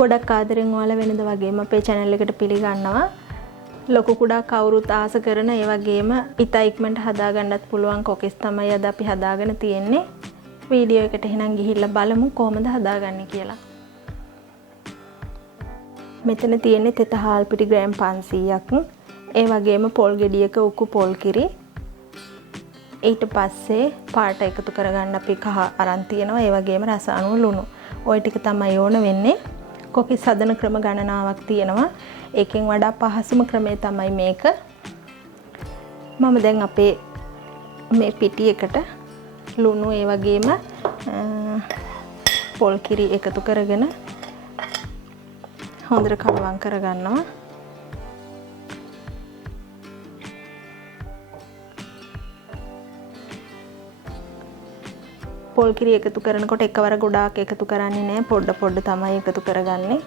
ගොඩක් ආදරෙන් ඔයාලා වෙනද වගේම අපේ channel එකට පිළිගන්නවා. ලොකු කුඩා කවුරුත් ආස කරන ඒ වගේම ඉතා ඉක්මනට හදා ගන්නත් පුළුවන් කොකිස් තමයි අද අපි හදාගෙන තියෙන්නේ. වීඩියෝ එකට එහෙනම් ගිහිල්ලා බලමු කොහොමද හදාගන්නේ කියලා. මෙතන තියෙන්නේ තෙත හාල් පිටි ග්‍රෑම් 500ක්. ඒ වගේම පොල් ගෙඩියක උකු පොල් කිරි. ඊට පස්සේ පාට එකතු කරගන්න අපි කහ අරන් තියෙනවා. ඒ වගේම රස අනුව ලුණු. ওই ටික තමයි ඕන වෙන්නේ. කොකිස් හදන ක්‍රම ගණනාවක් තියෙනවා. ඒකෙන් වඩා පහසුම ක්‍රමය තමයි මේක. මම දැන් අපේ මේ පිටි එකට ලුණු ඒ වගේම පොල් කිරි එකතු කරගෙන හොඳට කලවම් කරගන්නවා. පොල් කිරි එකතු කරනකොට එකවර ගොඩාක් එකතු කරන්නේ නැහැ. පොඩ තමයි එකතු කරගන්නේ.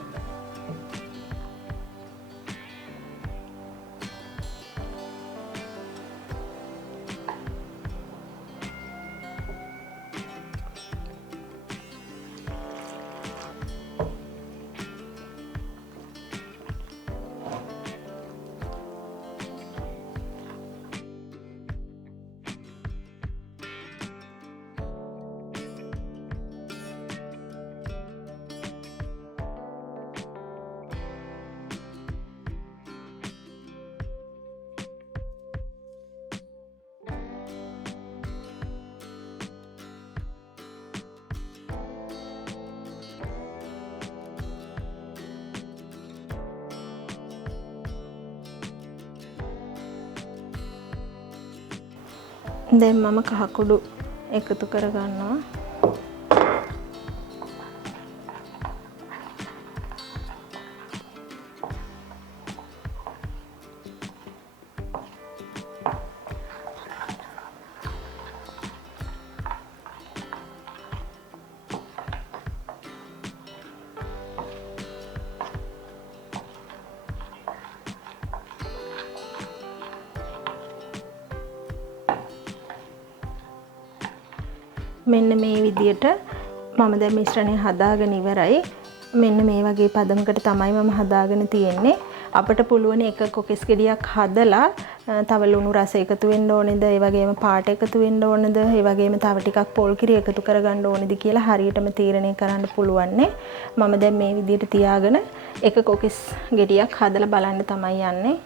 දැන් මම කහ කුඩු එකතු කරගන්නවා. මෙන්න මේ විදියට මම දැන් මිශ්‍රණය හදාගෙන ඉවරයි. මෙන්න මේ වගේ පදමකට තමයි මම හදාගෙන තියෙන්නේ. අපිට පුළුවන් එක කොකිස් ගෙඩියක් හදලා තව ලුණු රස එකතු වෙන්න ඕනේද, ඒ වගේම පාට එකතු වෙන්න ඕනේද, ඒ වගේම තව ටිකක් පොල් කිරි එකතු කරගන්න ඕනේද කියලා හරියටම තීරණය කරන්න පුළුවන් නේ. මම දැන් මේ විදියට තියාගෙන එක කොකිස් ගෙඩියක් හදලා බලන්න තමයි යන්නේ.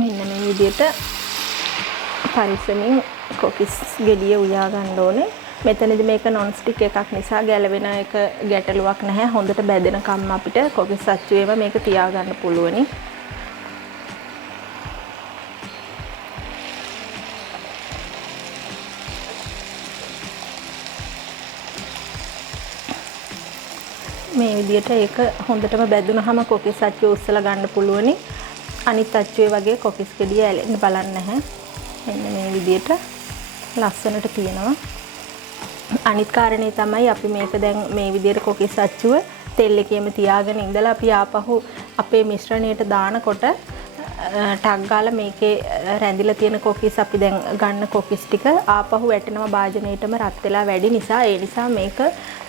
මෙන්න මේ විදිහට පරිස්සමින් කොකිස් ගෙඩිය උයා ගන්න ඕනේ. මෙතනදී මේක non stick එකක් නිසා ගැලවෙන එක ගැටලුවක් නැහැ. හොඳට බැදෙනකම් අපිට කොකිස් අච්චුවේම මේක තියාගන්න පුළුවනි. මේ විදිහට ඒක හොඳටම බැදුනහම කොකිස් අච්චුව උස්සලා ගන්න පුළුවනි. අනිත් අච්චුවේ වගේ කොකිස් ගෙඩිය ඇලෙන්න බලන්නේ නැහැ. මෙන්න මේ විදිහට ලස්සනට තියෙනවා. අනිත් කාරණේ තමයි අපි මේක දැන් මේ විදිහට කොකිස් අච්චුව තෙල් එකේම තියාගෙන ඉඳලා අපි ආපහු අපේ මිශ්‍රණයට දානකොට ටක් ගාලා මේකේ රැඳිලා තියෙන කොකිස් අපි දැන් ගන්න කොකිස් ටික ආපහු වැටෙනවා භාජනයේටම රත් වෙලා වැඩි නිසා. ඒ නිසා මේක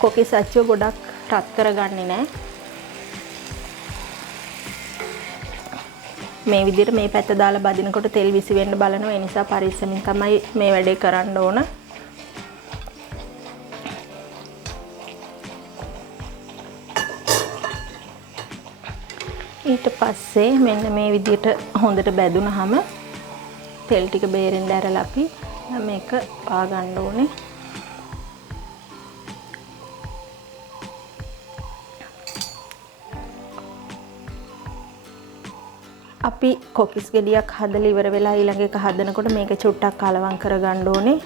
කොකිස් අච්චුව ගොඩක් රත් කරගන්නේ නැහැ. මේ විදිහට මේ පැත්ත දාලා බදිනකොට තෙල් විසි වෙන්න බලනවා. ඒ නිසා පරිස්සමින් තමයි මේ වැඩේ කරන්න ඕන. ඊට පස්සේ මෙන්න මේ විදිහට හොඳට බැදුනහම තෙල් ටික බේරෙන්න ඇරලා අපි මේක පා ගන්න ඕනේ. අපි කොකිස් ගෙඩියක් හදලා ඉවර වෙලා ඊළඟ එක හදනකොට මේක චුට්ටක් කලවම් කරගන්න ඕනේ.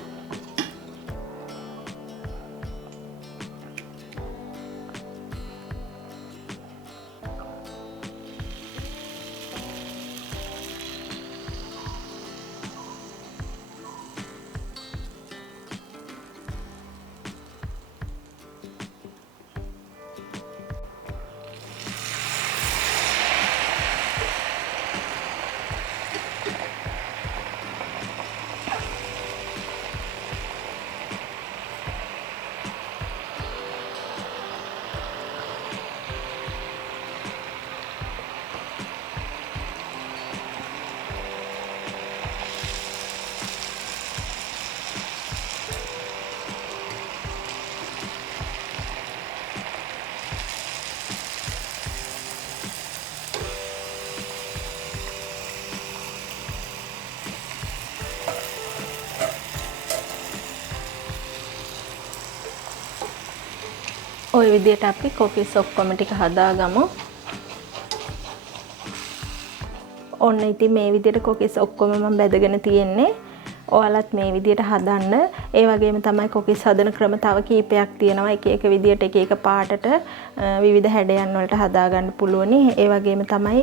ওই විදියට අපි කොකිස් ඔක්කොම ටික හදාගමු. ඔන්න ඉතින් මේ විදියට කොකිස් ඔක්කොම මම බෙදගෙන තියෙන්නේ. ඔයාලත් මේ විදියට හදන්න. ඒ වගේම තමයි කොකිස් හදන ක්‍රම තව කීපයක් තියෙනවා. එක එක විදියට එක එක පාටට විවිධ හැඩයන් වලට හදා ගන්න පුළුවනි. ඒ වගේම තමයි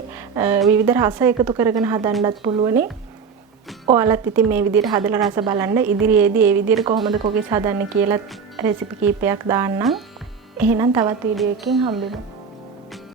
විවිධ රස එකතු කරගෙන හදන්නත් පුළුවනි. ඔයාලත් ඉතින් මේ විදියට හදලා රස බලන්න. ඉදිරියේදී මේ විදියට කොහොමද කොකිස් හදන්නේ කියලා රෙසිපි කීපයක් දාන්නම්. එහෙනම් තවත් වීඩියෝ එකකින් හම්බෙමු.